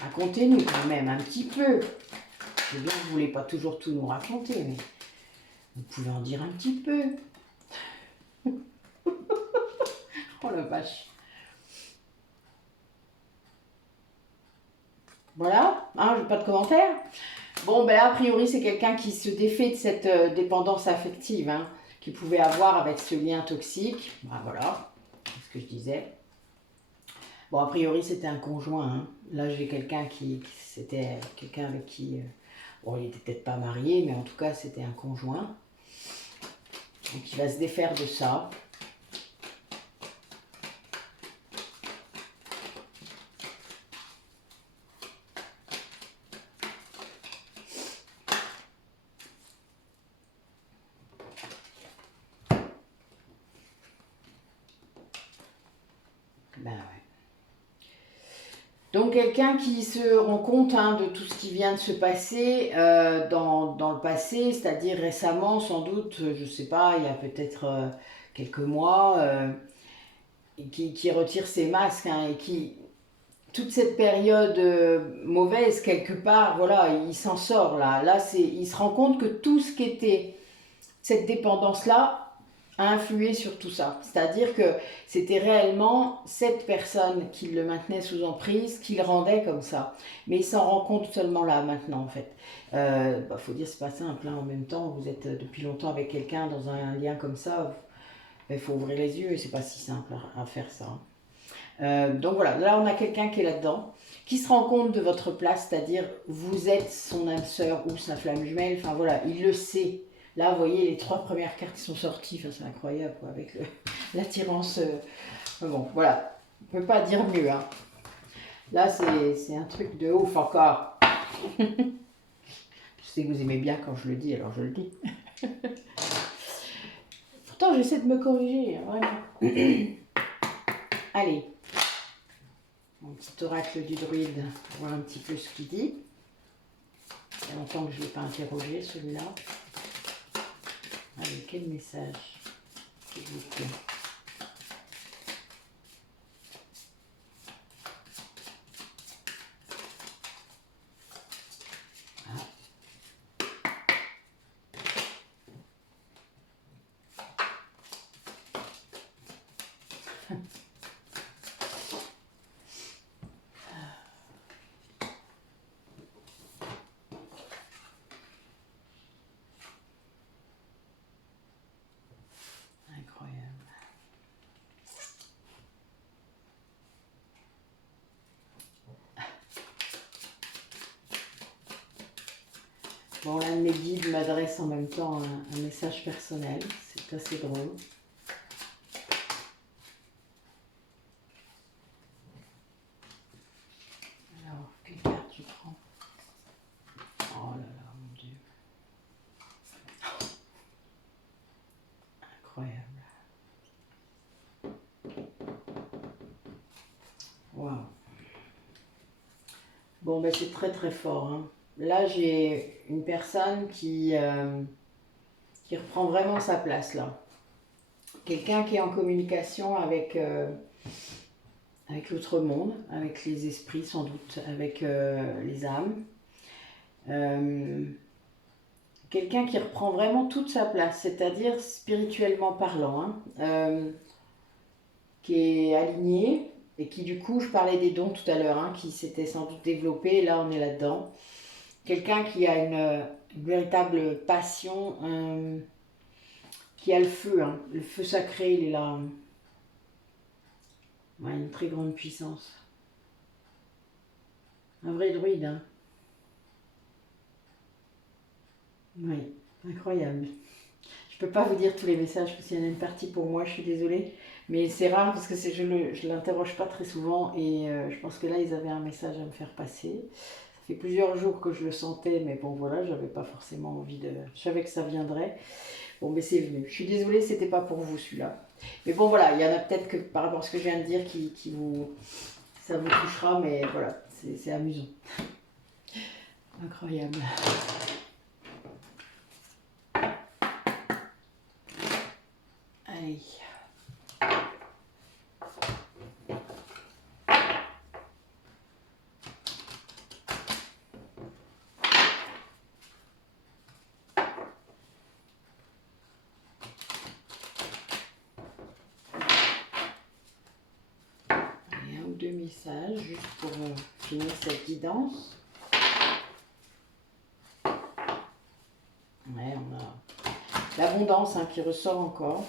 Racontez-nous quand même un petit peu. Je sais bien que vous ne voulez pas toujours tout nous raconter, mais vous pouvez en dire un petit peu. Oh la vache. Voilà, hein, je n'ai pas de commentaires. Bon, ben a priori, c'est quelqu'un qui se défait de cette dépendance affective, hein, qu'il pouvait avoir avec ce lien toxique. Ben, voilà, c'est ce que je disais. Bon, a priori, c'était un conjoint, hein. Là, j'ai quelqu'un c'était quelqu'un avec qui, bon, il n'était peut-être pas marié, mais en tout cas, c'était un conjoint. Donc, il va se défaire de ça. Ben ouais. Donc quelqu'un qui se rend compte de tout ce qui vient de se passer dans le passé, c'est-à-dire récemment sans doute, je ne sais pas, il y a peut-être quelques mois, et qui retire ses masques et qui, toute cette période mauvaise quelque part, voilà, il s'en sort là. Là, il se rend compte que tout ce qui était cette dépendance-là a influé sur tout ça. C'est-à-dire que c'était réellement cette personne qui le maintenait sous emprise, qui le rendait comme ça. Mais il s'en rend compte seulement là, maintenant, en fait. Faut dire, c'est pas simple, en même temps, vous êtes depuis longtemps avec quelqu'un dans un lien comme ça, il faut ouvrir les yeux et c'est pas si simple à faire ça. Donc voilà, là on a quelqu'un qui est là-dedans, qui se rend compte de votre place, c'est-à-dire vous êtes son âme sœur ou sa flamme jumelle, enfin voilà, il le sait. Là, vous voyez, les 3 premières cartes qui sont sorties, enfin, c'est incroyable, quoi, avec l'attirance. Bon, voilà, on ne peut pas dire mieux. Là, c'est un truc de ouf encore. Je sais que vous aimez bien quand je le dis, alors je le dis. Pourtant, j'essaie de me corriger, vraiment. Allez. Mon petit oracle du druide, pour voir un petit peu ce qu'il dit. Il y a longtemps que je ne l'ai pas interrogé, celui-là. Allez, quel message, s'il vous plaît. Incroyable. Bon, l'un de mes guides m'adresse en même temps un message personnel. C'est assez drôle. Alors, quelle carte je prends? Oh là là, mon Dieu. Incroyable. Waouh. Bon, ben c'est très très fort. Là, j'ai une personne qui reprend vraiment sa place là. Quelqu'un qui est en communication avec l'autre monde, avec les esprits sans doute, avec les âmes. Quelqu'un qui reprend vraiment toute sa place, c'est-à-dire spirituellement parlant, qui est aligné et qui du coup, je parlais des dons tout à l'heure, qui s'était sans doute développé, là on est là-dedans. Quelqu'un qui a une véritable passion, qui a le feu sacré, il est là. Ouais, une très grande puissance. Un vrai druide. Oui, incroyable. Je peux pas vous dire tous les messages parce qu'il y en a une partie pour moi, je suis désolée. Mais c'est rare parce que je ne l'interroge pas très souvent et je pense que là, ils avaient un message à me faire passer. Ça fait plusieurs jours que je le sentais, mais bon voilà, j'avais pas forcément envie de... Je savais que ça viendrait. Bon, mais c'est venu. Je suis désolée, c'était pas pour vous celui-là. Mais bon voilà, il y en a peut-être que par rapport à ce que je viens de dire ça vous touchera, mais voilà, c'est amusant. Incroyable. Allez. Et un ou deux messages juste pour finir cette guidance. Ouais, on a l'abondance qui ressort encore.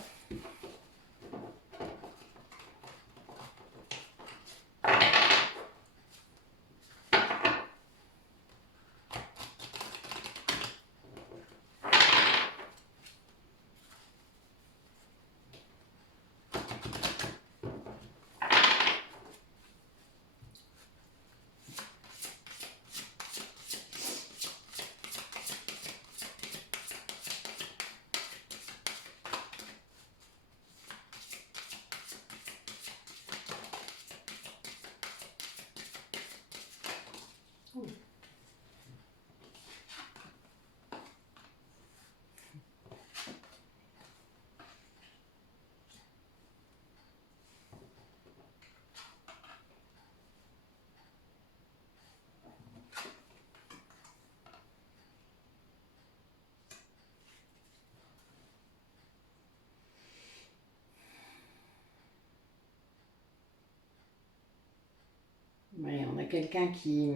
On a quelqu'un qui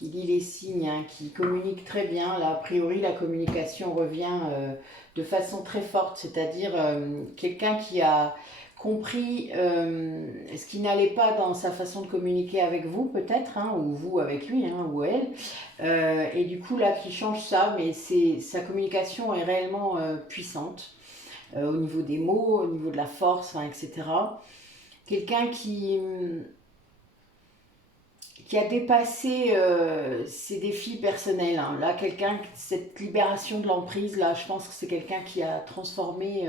lit les signes, hein, qui communique très bien. Là, a priori, la communication revient de façon très forte, c'est-à-dire quelqu'un qui a compris ce qui n'allait pas dans sa façon de communiquer avec vous, peut-être, hein, ou vous avec lui, hein, ou elle. Et du coup, là, qui change ça, mais sa communication est réellement puissante au niveau des mots, au niveau de la force, hein, etc. Quelqu'un qui a dépassé ses défis personnels, hein. Là, quelqu'un, cette libération de l'emprise, là, je pense que c'est quelqu'un qui a transformé,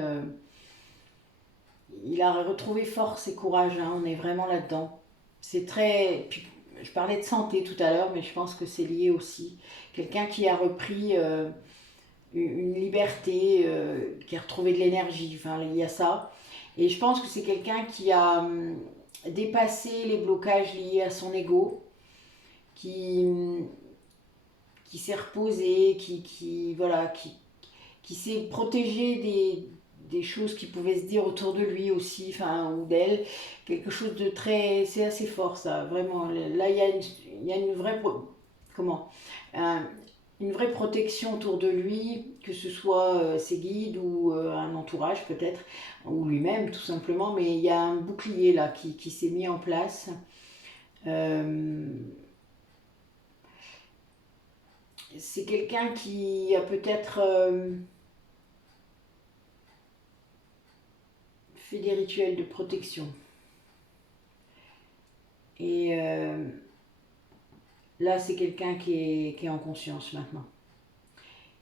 il a retrouvé force et courage, hein. On est vraiment là-dedans. C'est très... Puis, je parlais de santé tout à l'heure, mais je pense que c'est lié aussi. Quelqu'un qui a repris une liberté, qui a retrouvé de l'énergie, enfin, il y a ça. Et je pense que c'est quelqu'un qui a dépassé les blocages liés à son ego, qui, qui s'est reposé, voilà, qui s'est protégé des choses qui pouvaient se dire autour de lui aussi, enfin, ou d'elle. Quelque chose de très... C'est assez fort, ça, vraiment. Là, il y a une vraie... Comment une vraie protection autour de lui, que ce soit ses guides ou un entourage peut-être, ou lui-même tout simplement, mais il y a un bouclier là qui s'est mis en place. C'est quelqu'un qui a peut-être fait des rituels de protection. Et là, c'est quelqu'un qui est en conscience maintenant,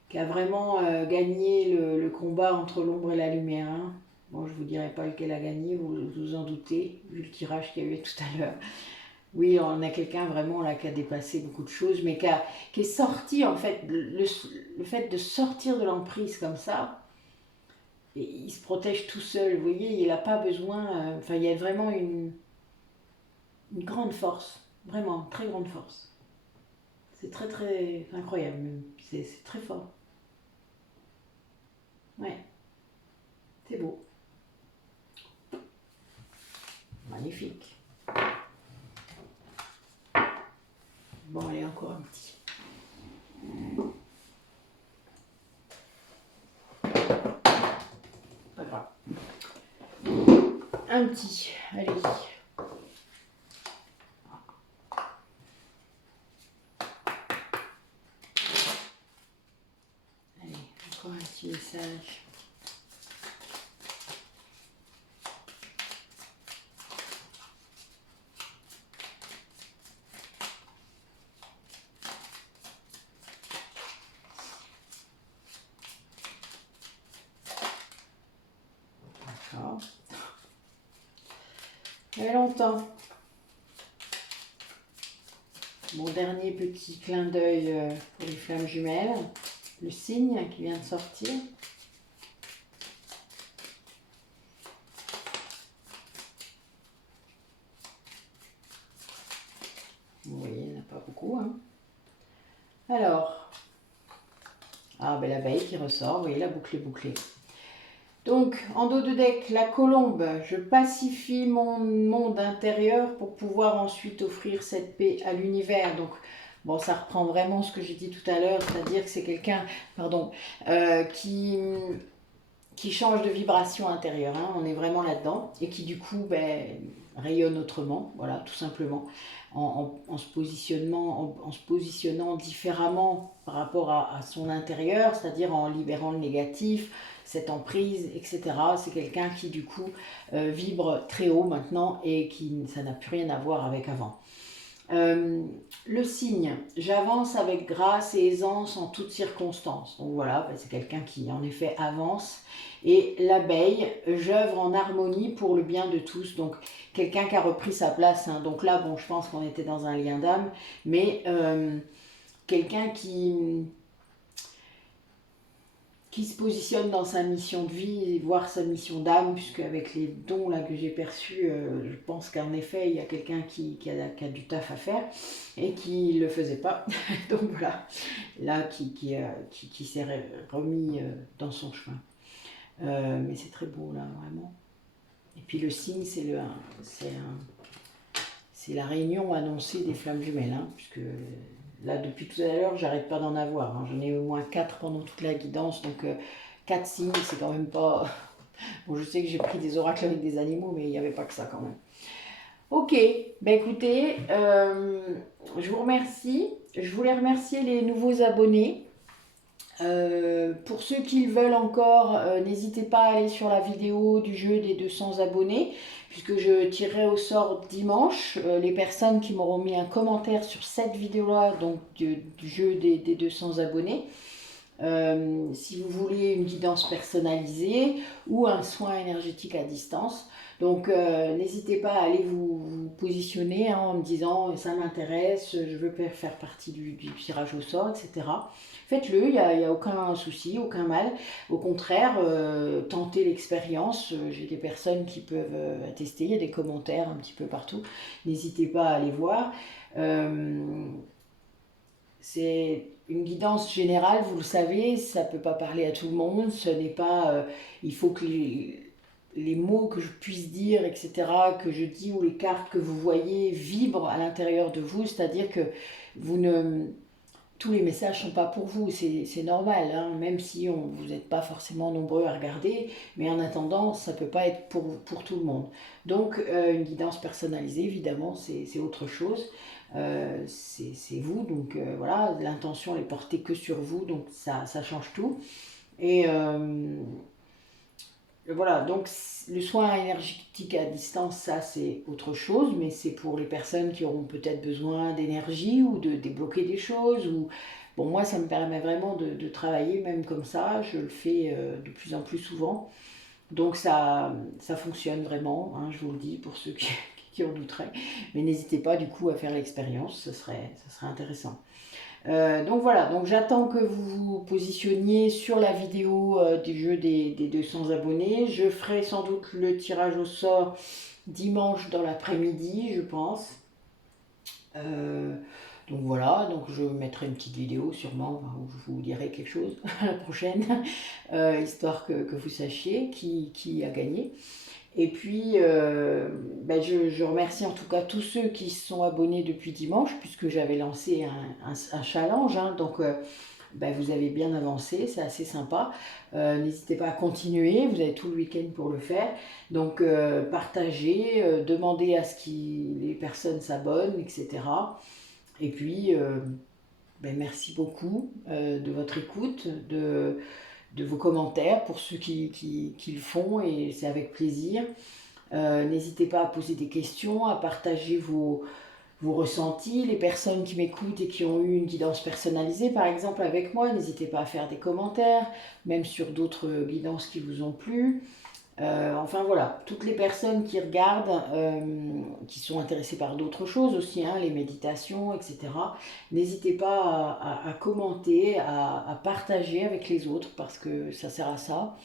qui a vraiment gagné le combat entre l'ombre et la lumière, hein. Bon, je ne vous dirai pas lequel a gagné, vous vous en doutez, vu le tirage qu'il y a eu tout à l'heure. Oui, on a quelqu'un vraiment là qui a dépassé beaucoup de choses, mais qui est sorti en fait, le fait de sortir de l'emprise comme ça, et il se protège tout seul, vous voyez, il n'a pas besoin, enfin il y a vraiment une grande force, vraiment, très grande force. C'est très très incroyable même, c'est très fort. Ouais, c'est beau, magnifique. Bon, allez, encore un petit. Pas grave. Un petit, allez. Allez, encore un petit message. D'accord. Il y a longtemps. Mon dernier petit clin d'œil pour les flammes jumelles. Le signe qui vient de sortir. Vous voyez, il n'y en a pas beaucoup, hein. Alors, ben l'abeille qui ressort, vous voyez, la boucle est bouclée. Donc, en dos de deck, la colombe, je pacifie mon monde intérieur pour pouvoir ensuite offrir cette paix à l'univers. Donc, bon, ça reprend vraiment ce que j'ai dit tout à l'heure, c'est-à-dire que c'est quelqu'un, pardon, qui change de vibration intérieure, hein, on est vraiment là-dedans, et qui du coup rayonne autrement, voilà, tout simplement, en se positionnant différemment par rapport à son intérieur, c'est-à-dire en libérant le négatif, cette emprise, etc. C'est quelqu'un qui du coup vibre très haut maintenant et ça n'a plus rien à voir avec avant. Le signe, j'avance avec grâce et aisance en toutes circonstances. Donc voilà, c'est quelqu'un qui en effet avance. Et l'abeille, j'œuvre en harmonie pour le bien de tous. Donc quelqu'un qui a repris sa place, hein. Donc là, bon, je pense qu'on était dans un lien d'âme, mais quelqu'un qui se positionne dans sa mission de vie, voire sa mission d'âme, puisque avec les dons là que j'ai perçus, je pense qu'en effet, il y a quelqu'un qui a du taf à faire et qui ne le faisait pas. Donc voilà, là, qui s'est remis dans son chemin. Mais c'est très beau là, vraiment. Et puis le signe, c'est la réunion annoncée des flammes jumelles, hein, puisque là, depuis tout à l'heure, j'arrête pas d'en avoir. Hein. J'en ai au moins 4 pendant toute la guidance, donc 4 signes, c'est quand même pas... Bon, je sais que j'ai pris des oracles avec des animaux, mais il n'y avait pas que ça quand même. Ok, ben écoutez, je vous remercie. Je voulais remercier les nouveaux abonnés. Pour ceux qui le veulent encore, n'hésitez pas à aller sur la vidéo du jeu des 200 abonnés, puisque je tirerai au sort dimanche les personnes qui m'auront mis un commentaire sur cette vidéo-là, donc du jeu des 200 abonnés. Si vous voulez une guidance personnalisée ou un soin énergétique à distance. Donc n'hésitez pas à aller vous positionner en me disant ça m'intéresse, je veux faire partie du tirage au sort, etc. Faites-le, il n'y a aucun souci, aucun mal. Au contraire, tentez l'expérience. J'ai des personnes qui peuvent attester, il y a des commentaires un petit peu partout. N'hésitez pas à aller voir. C'est une guidance générale, vous le savez, ça ne peut pas parler à tout le monde, ce n'est pas... il faut que les mots que je puisse dire, etc., que je dis, ou les cartes que vous voyez vibrent à l'intérieur de vous, c'est-à-dire que vous ne... Tous les messages ne sont pas pour vous, c'est normal, hein, même si vous n'êtes pas forcément nombreux à regarder, mais en attendant, ça ne peut pas être pour tout le monde. Donc, une guidance personnalisée, évidemment, c'est autre chose. C'est vous, donc voilà, l'intention est portée que sur vous, donc ça change tout. Et voilà, donc le soin énergétique à distance, ça c'est autre chose, mais c'est pour les personnes qui auront peut-être besoin d'énergie ou de débloquer des choses. Ou... Bon, moi ça me permet vraiment de travailler même comme ça, je le fais de plus en plus souvent. Donc ça fonctionne vraiment, hein, je vous le dis pour ceux qui en douteraient. Mais n'hésitez pas du coup à faire l'expérience, ça serait intéressant. Donc voilà, donc j'attends que vous vous positionniez sur la vidéo du jeu des 200 abonnés. Je ferai sans doute le tirage au sort dimanche dans l'après-midi, je pense. Donc voilà, donc je mettrai une petite vidéo sûrement où je vous dirai quelque chose à la prochaine, histoire que vous sachiez qui a gagné. Et puis, je remercie en tout cas tous ceux qui se sont abonnés depuis dimanche, puisque j'avais lancé un challenge. Hein, donc, vous avez bien avancé, c'est assez sympa. N'hésitez pas à continuer, vous avez tout le week-end pour le faire. Donc, partagez, demandez à ce que les personnes s'abonnent, etc. Et puis, merci beaucoup de votre écoute, de vos commentaires pour ceux qui le font, et c'est avec plaisir. N'hésitez pas à poser des questions, à partager vos ressentis. Les personnes qui m'écoutent et qui ont eu une guidance personnalisée, par exemple, avec moi, n'hésitez pas à faire des commentaires, même sur d'autres guidances qui vous ont plu. Enfin voilà, toutes les personnes qui regardent, qui sont intéressées par d'autres choses aussi, hein, les méditations, etc. N'hésitez pas à commenter, à partager avec les autres, parce que ça sert à ça,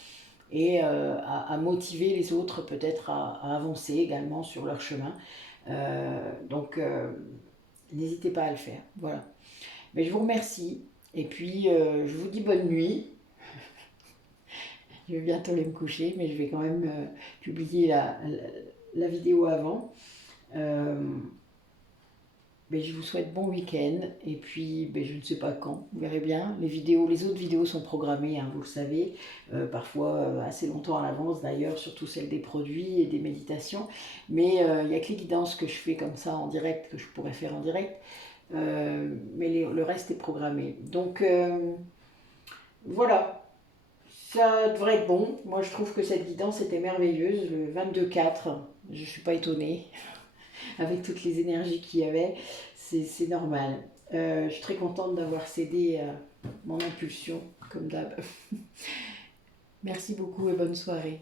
et à motiver les autres peut-être à avancer également sur leur chemin. Donc n'hésitez pas à le faire. Voilà. Mais je vous remercie, et puis je vous dis bonne nuit. Je vais bientôt aller me coucher, mais je vais quand même publier la vidéo avant. Je vous souhaite bon week-end, et puis je ne sais pas quand, vous verrez bien. Les autres vidéos sont programmées, hein, vous le savez, parfois assez longtemps à l'avance d'ailleurs, surtout celles des produits et des méditations. Mais il n'y a que les guidances que je fais comme ça en direct, que je pourrais faire en direct, mais le reste est programmé. Donc voilà. Ça devrait être bon. Moi, je trouve que cette guidance était merveilleuse. Le 22-4, je ne suis pas étonnée. Avec toutes les énergies qu'il y avait, c'est normal. Je suis très contente d'avoir cédé à mon impulsion, comme d'hab. Merci beaucoup et bonne soirée.